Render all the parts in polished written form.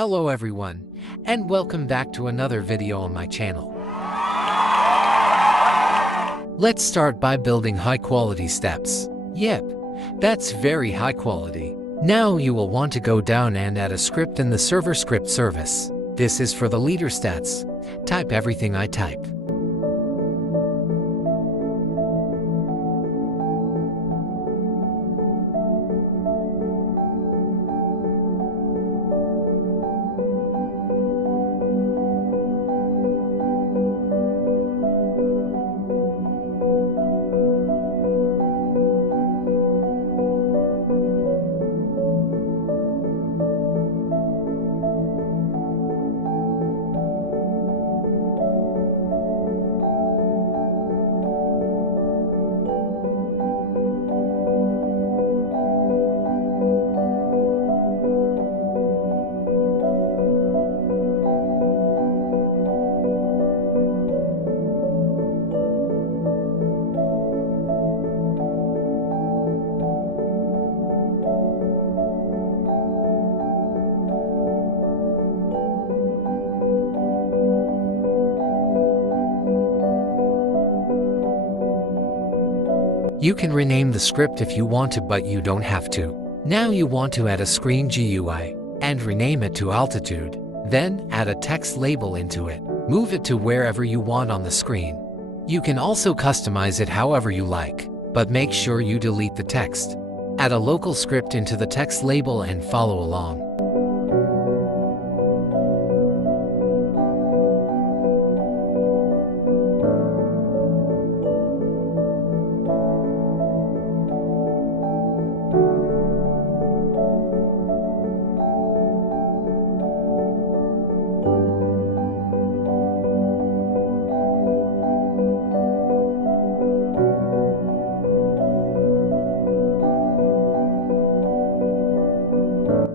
Hello everyone, and welcome back to another video on my channel. Let's start by building high quality steps. Yep, that's very high quality. Now you will want to go down and add a script in the server script service. This is for the leader stats. Type everything I type. You can rename the script if you want to, but you don't have to. Now you want to add a screen GUI and rename it to altitude. Then add a text label into it. Move it to wherever you want on the screen. You can also customize it however you like, but make sure you delete the text. Add a local script into the text label and follow along.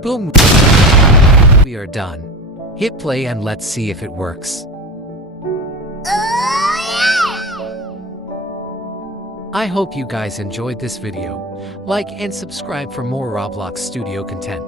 Boom! We are done. Hit play and let's see if it works. I hope you guys enjoyed this video. Like and subscribe for more Roblox Studio content.